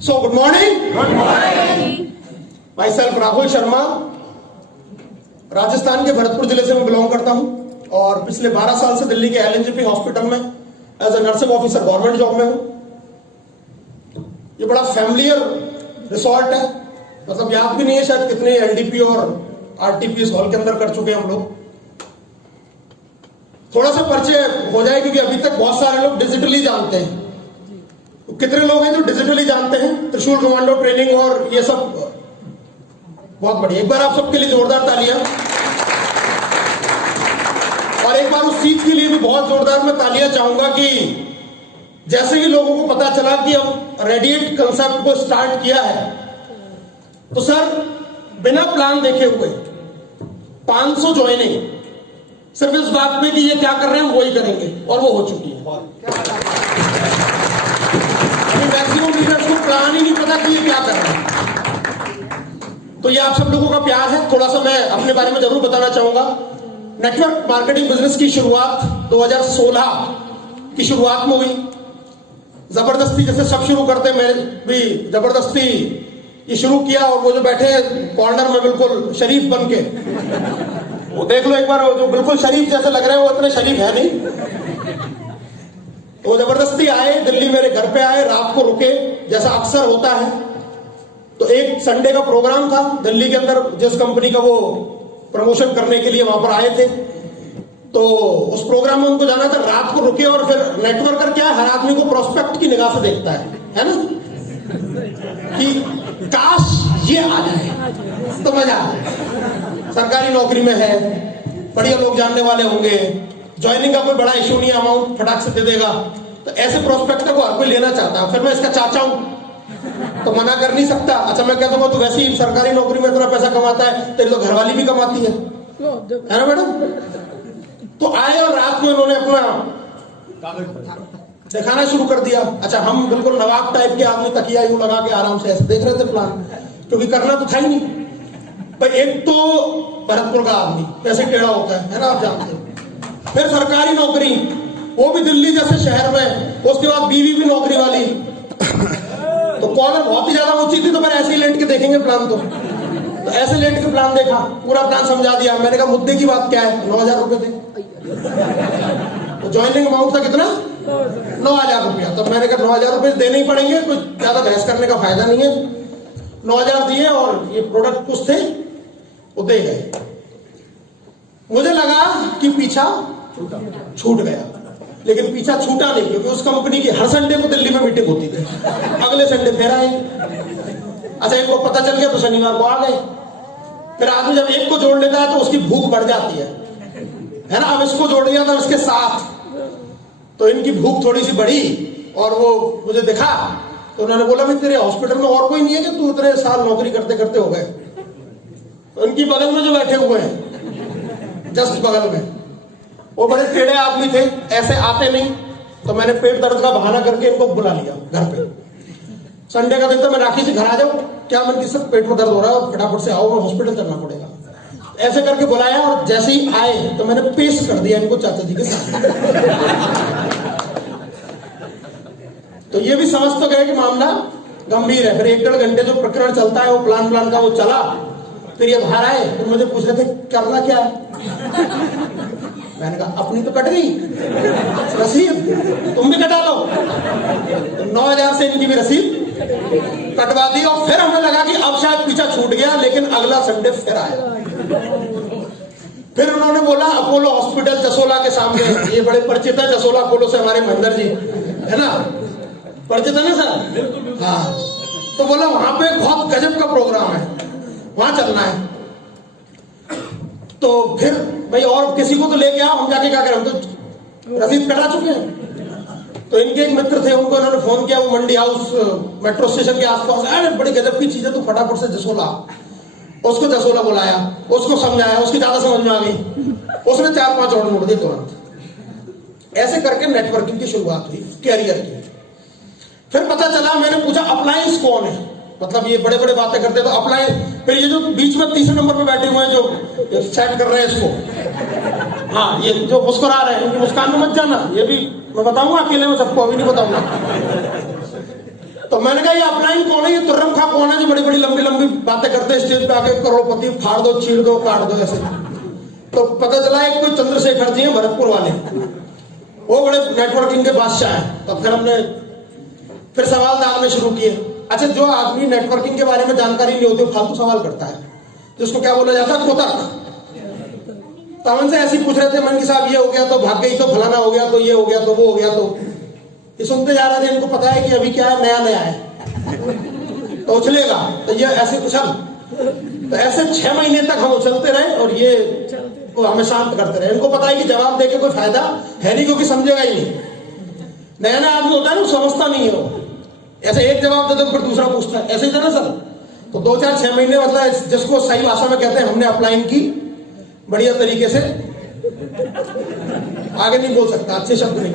So good morning. Good morning. Myself Rahul Sharma, Rajasthan के भरतपुर जिले से मैं बिलोंग करता हूं और पिछले 12 साल से दिल्ली के LNGP हॉस्पिटल में as a nursing officer government job में हूं। ये बड़ा फैमिलियर रिसोर्ट है, मतलब याद भी नहीं है शायद कितने LDP और RTP इस हॉल के अंदर कर चुके हैं हम लोग। थोड़ा सा परिचय हो जाए क्योंकि अभी तक बहुत सारे लोग डिजिटली जानते हैं। तो कितने लोग हैं जो डिजिटली जानते हैं त्रिशूल कमांडो ट्रेनिंग और ये सब? बहुत बढ़िया, एक बार आप सबके लिए जोरदार तालियां। और एक बार उस चीज के लिए भी बहुत जोरदार मैं तालियां चाहूंगा कि जैसे ही लोगों को पता चला कि हम रेडिएट कंसेप्ट को स्टार्ट किया है, तो सर बिना प्लान देखे हुए 500 ज्वाइनिंग सिर्फ इस बात पे कि ये क्या कर रहे हैं वही करेंगे, और वो हो चुकी है। अभी मैक्सिमम लीडर्स को प्लान ही नहीं पता कि ये क्या कर रहे हैं। तो ये आप सब लोगों का प्यार है। थोड़ा सा मैं अपने बारे में जरूर बताना चाहूंगा। नेटवर्क मार्केटिंग बिजनेस की शुरुआत 2016 की शुरुआत में हुई। जबरदस्ती जैसे सब शुरू करते, मैं भी जबरदस्ती ये शुरू किया। और वो जो बैठे कॉर्नर में बिल्कुल शरीफ बन के, वो देख लो एक बार, वो जो बिल्कुल शरीफ जैसे लग रहे हैं वो इतने शरीफ है नहीं। वो जबरदस्ती आए, दिल्ली मेरे घर पे आए, रात को रुके जैसा अक्सर होता है। तो एक संडे का प्रोग्राम था दिल्ली के अंदर, जिस कंपनी का वो प्रमोशन करने के लिए वहां पर आए थे। तो उस प्रोग्राम में उनको जाना था, रात को रुके। और फिर नेटवर्कर क्या है, हर आदमी को प्रोस्पेक्ट की निगाह से देखता है ना, कि काश ये आ जाए तो मजा आ जाए। सरकारी नौकरी में है, बढ़िया लोग जानने वाले होंगे, ज्वाइनिंग का कोई बड़ा इशू नहीं, अमाउंट फटाक से दे देगा। तो ऐसे प्रोस्पेक्टर को हर कोई लेना चाहता है। फिर मैं इसका चाचा हूं तो मना कर नहीं सकता। अच्छा मैं कह दूंगा तो वैसे ही सरकारी नौकरी में इतना पैसा कमाता है, तेरी तो घरवाली भी कमाती है ना मैडम। तो आए और रात को इन्होंने अपना दिखाना शुरू कर दिया। अच्छा हम बिल्कुल नवाब टाइप के आदमी, तकिया यूं लगा के आराम से ऐसे देख रहे थे प्लान, क्योंकि करना तो था ही नहीं भाई। एक तो भरतपुर का आदमी कैसे टेढ़ा होता है ना, आप जानते हैं। फिर सरकारी नौकरी, वो भी दिल्ली जैसे शहर में, उसके बाद बीवी भी नौकरी वाली। तो कॉलर बहुत ही ज्यादा ऊंची थी, तो फिर ऐसे ही लेट के देखेंगे प्लान। तो ऐसे लेट के प्लान देखा, पूरा प्लान समझा दिया। मैंने कहा मुद्दे की बात क्या है, 9,000 रुपए थे। तो ज्वाइनिंग अमाउंट था कितना, 9,000 रुपया। तो मैंने कहा 9,000 रुपए देने ही पड़ेंगे, कुछ ज्यादा बहस करने का फायदा नहीं है। 9,000 दिए और ये प्रोडक्ट कुछ थे वो दे गए। मुझे लगा कि पीछा छूट गया, लेकिन पीछा छूटा नहीं, क्योंकि उस कंपनी की हर संडे को दिल्ली में मीटिंग होती थी। अगले संडे फिर आए। अच्छा इनको पता चल गया तो शनिवार को आ गए। फिर आदमी जब एक को जोड़ लेता है तो उसकी भूख बढ़ जाती है ना। अब इसको जोड़ दिया था इसके साथ, तो इनकी भूख थोड़ी सी बढ़ी। और वो मुझे दिखा तो उन्होंने बोला भाई तेरे हॉस्पिटल में और कोई नहीं है कि तू इतने साल नौकरी करते करते हो गए? तो इनकी बगल में जो बैठे हुए हैं, जस्ट बगल में, वो बड़े टेढ़े आदमी थे, ऐसे आते नहीं। तो मैंने पेट दर्द का बहाना करके इनको बुला लिया घर पे। संडे का दिन था, मैं राखी से घर आ जाऊं क्या, मैंने सब पेट में दर्द हो रहा है, फटाफट से आओ, हॉस्पिटल चलना पड़ेगा। ऐसे करके बुलाया और जैसे ही आए तो मैंने पेश कर दिया इनको चाचा जी के साथ। तो ये भी समझ तो गए कि मामला गंभीर है। फिर 1-1.5 घंटे जो प्रकरण चलता है वो प्लान का वो चला। फिर ये बाहर आए तो मुझे पूछ रहे थे करना क्या है। मैंने कहा अपनी तो कट गई रसीद, तुम भी कटा लो। तो 9,000 से इनकी भी रसीद कटवा दी। और फिर हमें लगा कि अब शायद पीछा छूट गया, लेकिन अगला संडे फिर आया। फिर उन्होंने बोला अपोलो हॉस्पिटल जसोला के सामने, ये बड़े परिचित है जसोला अपोलो से हमारे महेंद्र जी, है ना, परिचित है ना सर? हाँ। तो बोला वहां पे बहुत गजब का प्रोग्राम है, वहां चलना है। तो फिर भाई और किसी को तो लेके आओ, हम जाके क्या करें, हम तो रसीद कटा चुके हैं। तो इनके एक मित्र थे, उनको इन्होंने फोन किया, वो मंडी हाउस मेट्रो स्टेशन के आसपास, अरे बड़ी गजब की चीज है, तू फटाफट से जसोला। उसको जसोला बुलाया, उसको समझाया, उसकी ज्यादा समझ में आ गई, उसने 4-5 और नोट दिए तुरंत। ऐसे करके नेटवर्किंग की शुरुआत हुई कैरियर की। फिर पता चला, मैंने पूछा अप्लायंस कौन है, मतलब ये बड़े बड़े बातें करते तो अप्लायंस। फिर ये जो बीच में तीसरे नंबर पे बैठे हुए हैं जो सेट कर रहे हैं इसको, हाँ ये जो मुस्कुरा रहे हैं, उनकी मुस्कान में मत जाना, ये भी मैं बताऊंगा अकेले में सबको, अभी नहीं बताऊंगा। तो मैंने कहा ये अपलाइन कौन है, ये तुर्रम खा कौन है जो बड़ी बड़ी लंबी लंबी बातें करते हैं स्टेज पे आके, करोड़पति फाड़ दो, चीड़ दो, काट दो ऐसे। तो पता चला एक कोई चंद्रशेखर जी हैं भरतपुर वाले, वो बड़े नेटवर्किंग के बादशाह हैं। तो फिर हमने फिर सवाल डालने शुरू किए। अच्छा, जो आदमी नेटवर्किंग के बारे में जानकारी नहीं होती, फालतू सवाल करता है, जिसको क्या बोला जाता है, कुतर्क। तो हमसे ऐसे ही पूछ रहे थे, मन के साहब ये हो गया तो भाग गई, तो फलाना हो गया, तो ये हो गया, तो वो हो गया। तो ये सुनते जा रहे थे, इनको पता है कि अभी क्या है, नया नया है तो उछलेगा। तो ये ऐसे उछल, तो ऐसे 6 महीने तक हम उछलते रहे और ये हमें शांत करते रहे। इनको पता है कि जवाब देके कोई फायदा है नहीं, क्योंकि समझेगा ही नहीं। नया नया आदमी होता है ना, समझता नहीं है वो, ऐसे एक जवाब दे दो फिर दूसरा पूछता है, ऐसे ही था ना सर। तो 2-4-6 महीने मतलब जिसको सही भाषा में कहते हैं हमने अपलाइन की बढ़िया तरीके से, आगे नहीं बोल सकता, अच्छे शब्द नहीं।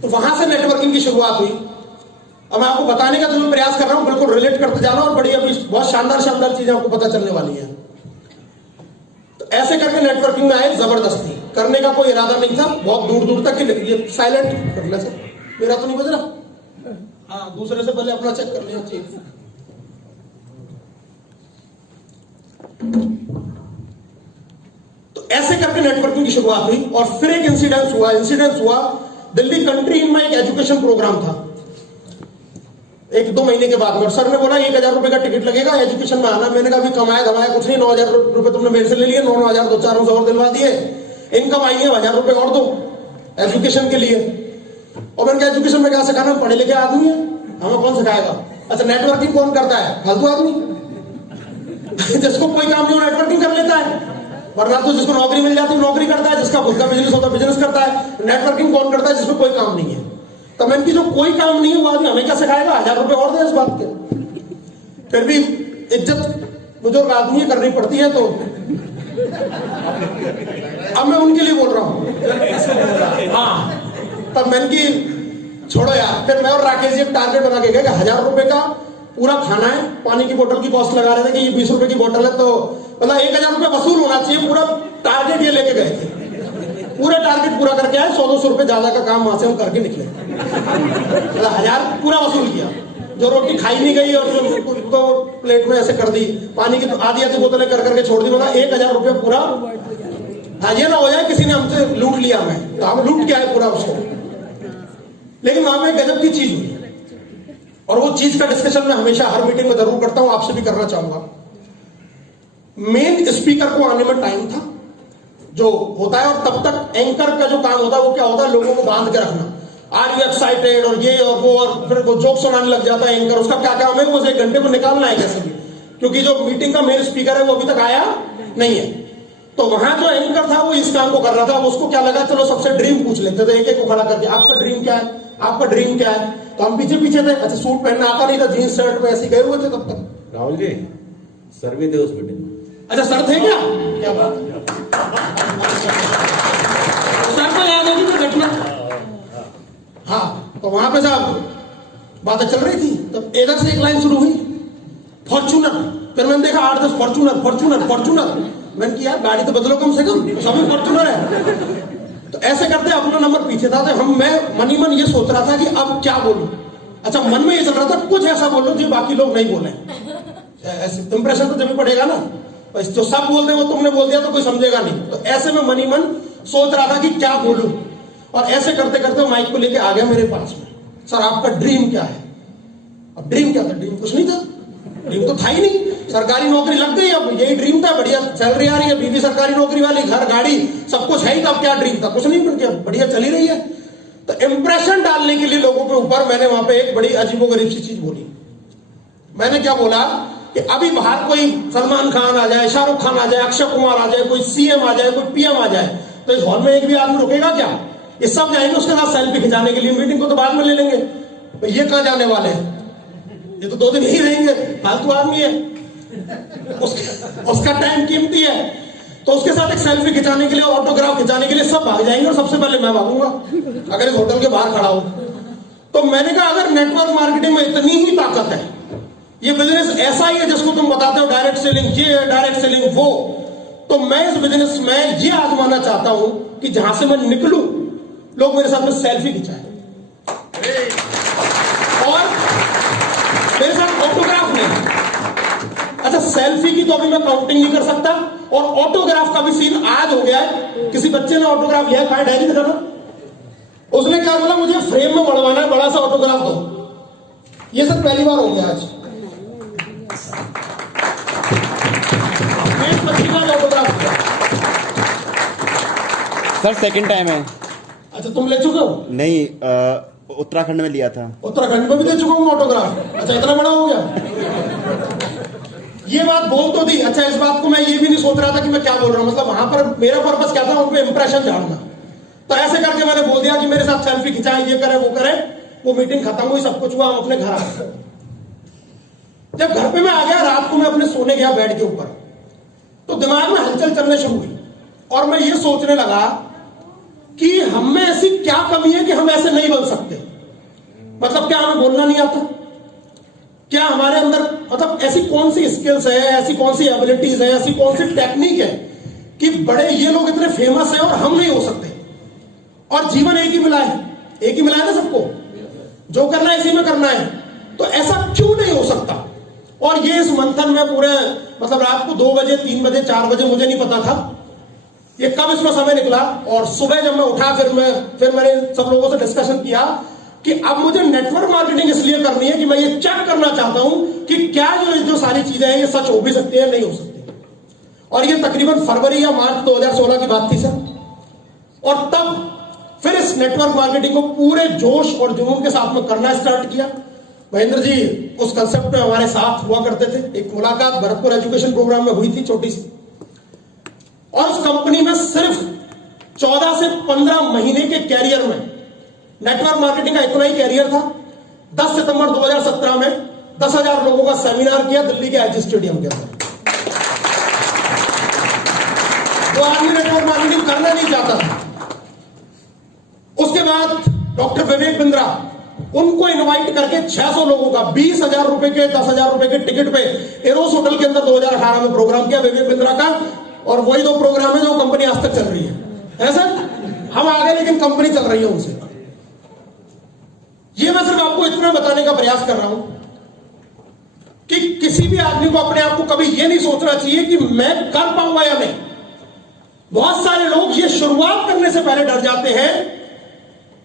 तो वहां से नेटवर्किंग की शुरुआत हुई। अब मैं आपको बताने का जो मैं प्रयास कर रहा हूं, बिल्कुल रिलेट करते जाना, और बड़ी अभी बहुत शानदार शानदार चीजें आपको पता चलने वाली है। तो ऐसे करके नेटवर्किंग में आए, जबरदस्ती करने का कोई इरादा नहीं था, बहुत दूर दूर तक। ये साइलेंट करना सर, मेरा तो नहीं बज रहा, हाँ दूसरे से पहले अपना चेक कर लेना चाहिए। तो ऐसे करके नेटवर्किंग की शुरुआत हुई। और फिर एक इंसिडेंस हुआ दिल्ली कंट्री इन में एक एजुकेशन प्रोग्राम था 1-2 महीने के बाद में। और सर ने बोला 1000 रुपए का टिकट लगेगा, एजुकेशन में आना। मैंने कहा अभी कमाया धमाया कुछ नहीं, 9000 रुपए तुमने मेरे से ले लिए, 9,000 2-4 और दिलवा दिए, इनकम आई है 1000 रुपए और दो एजुकेशन के लिए। और मैंने कहा एजुकेशन में क्या सिखाना, पढ़े लिखे आदमी है, हमें कौन सिखाएगा। अच्छा, नेटवर्किंग कौन करता है, फालतू आदमी जिसको कोई काम नहीं हो नेटवर्किंग कर लेता है, वरना तो जिसको नौकरी मिल जाती है नौकरी करता है, जिसका खुद का बिजनेस होता है बिजनेस करता है। नेटवर्किंग कौन करता है, जिसमें कोई काम नहीं है। तो मैंने की जो कोई काम नहीं है वो आदमी हमें क्या सिखाएगा, 1000 रुपए और दे इस बात के। फिर भी इज्जत बुजुर्ग आदमी करनी पड़ती है। तो अब मैं उनके लिए बोल रहा हूं, हाँ। तब मैंने की छोड़ो यार, फिर मैं और राकेश जी एक टारगेट बना के गए कि 1000 रुपए का पूरा खाना है। पानी की बोतल की कॉस्ट लगा रहे थे कि ये 20 रुपए की बोतल है, तो मतलब 1000 रुपए वसूल होना चाहिए। पूरा टारगेट ये लेके गए थे, पूरा टारगेट पूरा करके आए। 100-200 रुपए ज्यादा का काम वहां से हम करके निकले, मतलब 1000 पूरा वसूल किया। जो रोटी खाई नहीं गई और जो प्लेट में ऐसे कर दी, पानी की आधी बोतलें कर करके छोड़ दी, बोला 1000 रुपये पूरा। हाँ, ये ना हो जाए किसी ने हमसे लूट लिया, मैं तो हम लूट के आए पूरा उसको। लेकिन वहां में गजब की चीज हुई, और वो चीज का डिस्कशन मैं हमेशा हर मीटिंग में जरूर करता हूं, आपसे भी करना चाहूंगा। मेन स्पीकर को आने में टाइम था जो होता है, और तब तक एंकर का जो काम होता है वो क्या होता है, लोगों को बांध के रखना, आर यू एक्साइटेड और ये और वो, और फिर वो जोक सुनाने लग जाता है एंकर। उसका क्या काम है, वो 1 घंटे को निकालना है कैसे भी, क्योंकि जो मीटिंग का मेन स्पीकर है वो अभी तक आया नहीं है। तो वहां जो एंकर था वो इस काम को कर रहा था। उसको क्या लगा, चलो सबसे ड्रीम पूछ लेते थे, एक-एक को खड़ा करके, आपका ड्रीम क्या है, आपका ड्रीम क्या है। तो हम पीछे पीछे थे। अच्छा, सूट पहनना आता नहीं था, जीन्स शर्ट में ऐसे गए हुए थे तब तक। राहुल जी सर भी थे उस मीटिंग में। अच्छा, सर थे क्या बात, सर को याद होगी तो घटना। हाँ, तो वहां पे साहब बातें चल रही थी, तब इधर से एक लाइन शुरू हुई, फॉर्चूनर। फिर मैंने देखा 8-10 फॉर्चूनर। मैंने किया गाड़ी तो बदलो कम से कम, सभी फॉर्चूनर है। तो ऐसे करते अपना नंबर पीछे था, तो मैं मन ही मन ये सोच रहा था कि अब क्या बोलूं। अच्छा, मन में ये चल रहा था कुछ ऐसा बोलो जो बाकी लोग नहीं बोले, ऐसे इंप्रेशन तो जब पड़ेगा ना। जो सब बोलते हैं वो तुमने बोल दिया तो कोई समझेगा नहीं। तो ऐसे में मन ही मन सोच रहा था कि क्या बोलूं, और ऐसे करते करते माइक को लेके आ गया मेरे पास में, सर आपका ड्रीम क्या है। अब ड्रीम क्या था, ड्रीम कुछ नहीं था, ड्रीम तो था ही नहीं। सरकारी नौकरी लग गई, अब यही ड्रीम था, बढ़िया सैलरी आ रही है, बीवी सरकारी नौकरी वाली, घर गाड़ी सब कुछ है ही। तब क्या ड्रीम था, कुछ नहीं, बढ़िया चली रही है। तो इंप्रेशन डालने के लिए लोगों के ऊपर मैंने वहां पे एक बड़ी अजीबोगरीब सी चीज बोली। मैंने क्या बोला कि अभी बाहर कोई सलमान खान आ जाए, शाहरुख खान आ जाए, अक्षय कुमार आ जाए, कोई सीएम आ जाए, कोई पीएम आ जाए, तो इस हॉल में एक भी आदमी रुकेगा क्या? ये सब जाएंगे उसके साथ सेल्फी खिंचाने के लिए, मीटिंग को तो बाद में ले लेंगे। तो ये कहां जाने वाले हैं, ये तो 2 दिन ही रहेंगे, फालतू आदमी है, उसका टाइम कीमती है। तो उसके साथ एक सेल्फी खिंचाने के लिए, ऑटोग्राफ खिंचाने के लिए सब भाग जाएंगे, और सबसे पहले मैं भागूंगा अगर इस होटल के बाहर खड़ा हूं। तो मैंने कहा अगर नेटवर्क मार्केटिंग में इतनी ही ताकत है, ये बिजनेस ऐसा ही है जिसको तुम बताते हो डायरेक्ट सेलिंग ये है, डायरेक्ट सेलिंग वो, तो मैं इस बिजनेस में ये आजमाना चाहता हूं कि जहां से मैं निकलूं लोग मेरे साथ में सेल्फी खिंचाएं। और मेरे साथ ऑटोग्राफ नहीं। अच्छा, सेल्फी की तो अभी मैं काउंटिंग नहीं कर सकता, और ऑटोग्राफ का भी सीन आज हो गया है। किसी बच्चे ने ऑटोग्राफ लिया, कहा डायरी दिखाना, उसने क्या बोला, मुझे फ्रेम में बढ़वाना है, बड़ा सा ऑटोग्राफ दो। ये सब पहली बार हो गया आज, ऑटोग्राफ किया। सर सेकंड टाइम है। अच्छा, तुम ले चुके हो? नहीं, उत्तराखंड में लिया था। उत्तराखंड में भी दे चुका हूं ऑटोग्राफ। अच्छा, इतना बड़ा हो गया। ये बात बोल तो दी। अच्छा, इस बात को मैं ये भी नहीं सोच रहा था कि मैं क्या बोल रहा हूं, मतलब वहां पर मेरा पर्पस क्या था, उन पे इंप्रेशन झाड़ना। तो ऐसे करके मैंने बोल दिया कि मेरे साथ सेल्फी खिंचाए, ये करे वो करे। वो मीटिंग खत्म हुई, सब कुछ हुआ, हम अपने घर आ गए। जब घर पे मैं आ गया, रात को मैं अपने सोने गया बेड के ऊपर, तो दिमाग में हलचल चलने शुरू हुई, और मैं ये सोचने लगा कि हम में ऐसी क्या कमी है कि हम ऐसे नहीं बन सकते। मतलब क्या हमें बोलना नहीं आता? क्या हमारे अंदर, मतलब ऐसी कौन सी स्किल्स है, ऐसी कौन सी एबिलिटीज है, ऐसी कौन सी टेक्निक है कि बड़े ये लोग इतने फेमस हैं और हम नहीं हो सकते? और जीवन एक ही मिला है, एक ही मिला है ना सबको, जो करना है इसी में करना है, तो ऐसा क्यों नहीं हो सकता? और ये इस मंथन में पूरे, मतलब रात को 2 बजे, 3 बजे, 4 बजे, मुझे नहीं पता था ये कब इसमें समय निकला। और सुबह जब मैं उठा, फिर मैंने सब लोगों से डिस्कशन किया कि अब मुझे नेटवर्क मार्केटिंग इसलिए करनी है कि मैं ये चेक करना चाहता हूं कि क्या जो सारी चीजें हैं ये सच हो भी सकती है, नहीं हो सकती। और ये तकरीबन फरवरी या मार्च 2016 की बात थी सर। और तब फिर इस नेटवर्क मार्केटिंग को पूरे जोश और जुनून के साथ में करना स्टार्ट किया। महेंद्र जी उस कंसेप्ट में हमारे साथ हुआ करते थे। एक मुलाकात भरतपुर एजुकेशन प्रोग्राम में हुई थी, छोटी सी, और उस कंपनी में सिर्फ 14 से 15 महीने के कैरियर में नेटवर्क मार्केटिंग का इतना ही कैरियर था। 10 सितंबर 2017 में 10,000 लोगों का सेमिनार किया दिल्ली के एज स्टेडियम के अंदर। वो आदमी नेटवर्क मार्केटिंग करना नहीं चाहता था। उसके बाद डॉक्टर विवेक बिंद्रा, उनको इनवाइट करके 600 लोगों का 20,000 रुपए के, 10,000 रुपए के टिकट पे एरोस होटल के अंदर 2018 में प्रोग्राम किया विवेक बिंद्रा का। और वही 2 प्रोग्राम है जो कंपनी आज तक चल रही है सर। हम आ गए लेकिन कंपनी चल रही है उनसे। ये मैं सिर्फ आपको इतना बताने का प्रयास कर रहा हूं कि किसी भी आदमी को अपने आप को कभी यह नहीं सोचना चाहिए कि मैं कर पाऊंगा या नहीं। बहुत सारे लोग ये शुरुआत करने से पहले डर जाते हैं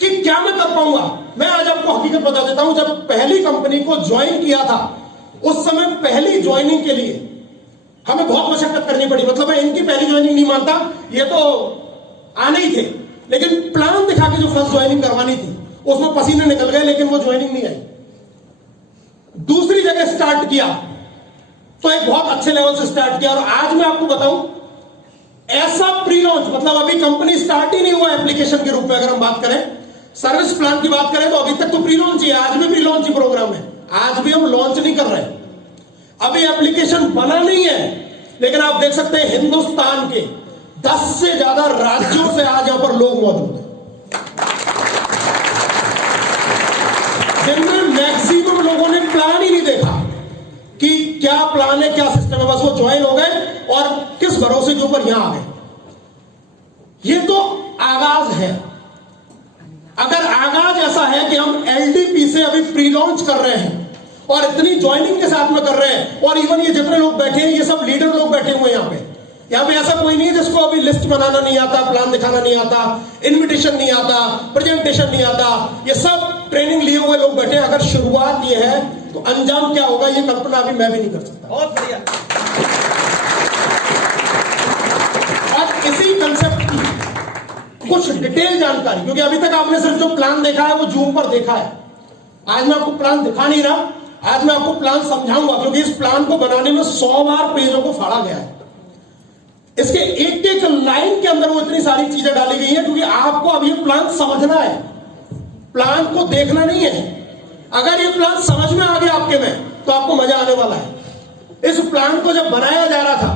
कि क्या मैं कर पाऊंगा। मैं आज आपको हकीकत बता देता हूं, जब पहली कंपनी को ज्वाइन किया था, उस समय पहली ज्वाइनिंग के लिए हमें बहुत मशक्कत करनी पड़ी। मतलब मैं इनकी पहली ज्वाइनिंग नहीं मानता, ये तो आने ही थे, लेकिन प्लान दिखा के जो फर्स्ट ज्वाइनिंग करवानी थी उसमें पसीने निकल गए, लेकिन वो ज्वाइनिंग नहीं आई। दूसरी जगह स्टार्ट किया तो एक बहुत अच्छे लेवल से स्टार्ट किया। और आज मैं आपको बताऊं, ऐसा प्री लॉन्च, मतलब अभी कंपनी स्टार्ट ही नहीं हुआ एप्लीकेशन के रूप में। अगर हम बात करें, सर्विस प्लान की बात करें, तो अभी तक तो प्री लॉन्च ही है। आज भी प्री लॉन्च ही प्रोग्राम है, आज भी हम लॉन्च नहीं कर रहे हैं। अभी एप्लीकेशन बना नहीं है, लेकिन आप देख सकते हैं हिंदुस्तान के 10 से ज्यादा राज्यों से आज यहां पर लोग मौजूद हैं, जिनमें मैक्सिमम लोगों ने प्लान ही नहीं देखा कि क्या प्लान है, क्या सिस्टम है। बस वो ज्वाइन हो गए और किस भरोसे के ऊपर यहां आ गए। ये तो आगाज है। अगर आगाज ऐसा है कि हम एलडीपी से अभी प्री लॉन्च कर रहे हैं और इतनी ज्वाइनिंग के साथ में कर रहे हैं, और इवन ये जितने लोग बैठे हैं ये सब लीडर लोग बैठे हुए हैं यहाँ पे। यहाँ पे ऐसा कोई नहीं है जिसको अभी लिस्ट बनाना नहीं आता, प्लान दिखाना नहीं आता, इनविटेशन नहीं आता, प्रेजेंटेशन नहीं आता। ये सब ट्रेनिंग लिए हुए लोग बैठे हैं। अगर शुरुआत ये है तो अंजाम क्या होगा ये कल्पना अभी मैं भी नहीं कर सकता। बहुत बढ़िया। और इसी कंसेप्ट की कुछ डिटेल जानकारी, क्योंकि अभी तक आपने सिर्फ जो प्लान देखा है वो जूम पर देखा है। आज मैं आपको प्लान दिखा नहीं रहा, आज मैं आपको प्लान समझाऊंगा, क्योंकि इस प्लान को बनाने में 100 बार पेजों को फाड़ा गया है। इसके एक एक लाइन के अंदर वो इतनी सारी चीजें डाली गई हैं, क्योंकि आपको अब ये प्लान समझना है, प्लान को देखना नहीं है। अगर ये प्लान समझ में आ गया आपके में तो आपको मजा आने वाला है। इस प्लान को जब बनाया जा रहा था,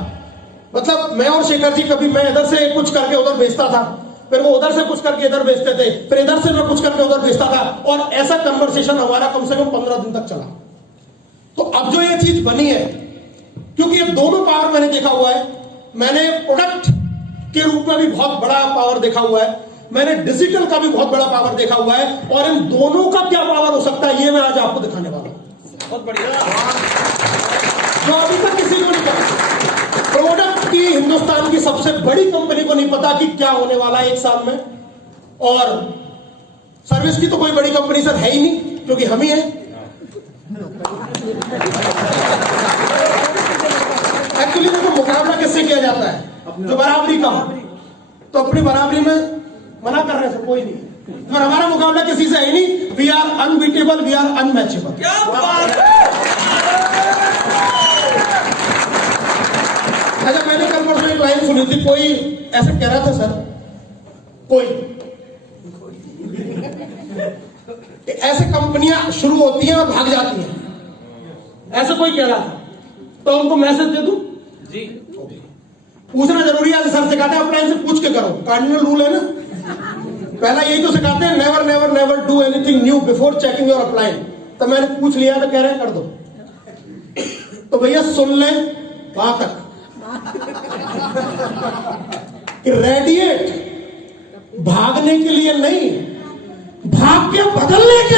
मतलब मैं और शेखर जी, कभी मैं इधर से कुछ करके उधर बेचता था, फिर वो उधर से कुछ करके इधर बेचते थे, फिर इधर से मैं कुछ करके उधर बेचता था, और ऐसा कन्वर्सेशन हमारा कम से कम 15 दिन तक चला। तो अब जो ये चीज बनी है, क्योंकि ये दोनों पावर मैंने देखा हुआ है, मैंने प्रोडक्ट के रूप में भी बहुत बड़ा पावर देखा हुआ है, मैंने डिजिटल का भी बहुत बड़ा पावर देखा हुआ है, और इन दोनों का क्या पावर हो सकता है ये मैं आज आपको दिखाने वाला हूं। बहुत बढ़िया। जो अभी तक किसी को नहीं पता। प्रोडक्ट की हिंदुस्तान की सबसे बड़ी कंपनी को नहीं पता कि क्या होने वाला है एक साल में, और सर्विस की तो कोई बड़ी कंपनी सर है ही नहीं, क्योंकि हम ही हैं। एक्चुअली देखो मुकाबला किससे किया जाता है, जो बराबरी का हो, तो अपनी बराबरी में मना करने से कोई नहीं, और हमारा मुकाबला किसी से है नहीं। We are unbeatable, we are unmatchable. अच्छा, मैंने कल परसों एक लाइन सुनी थी, कोई ऐसे कह रहा था सर, कोई ऐसे कंपनियां शुरू होती हैं और भाग जाती हैं, ऐसे कोई कह रहा था, तो उनको मैसेज दे दूं जी। पूछना जरूरी है। सर सिखाते हैं अपना, इनसे पूछ के करो, कार्डिनल रूल है ना। पहला यही तो सिखाते हैं, never never never do anything new before checking your applying. तो मैंने पूछ लिया तो कह रहे हैं कर दो, तो भैया सुन लें वहां तक कि रेडिएट भागने के लिए नहीं, भाग के बदलने के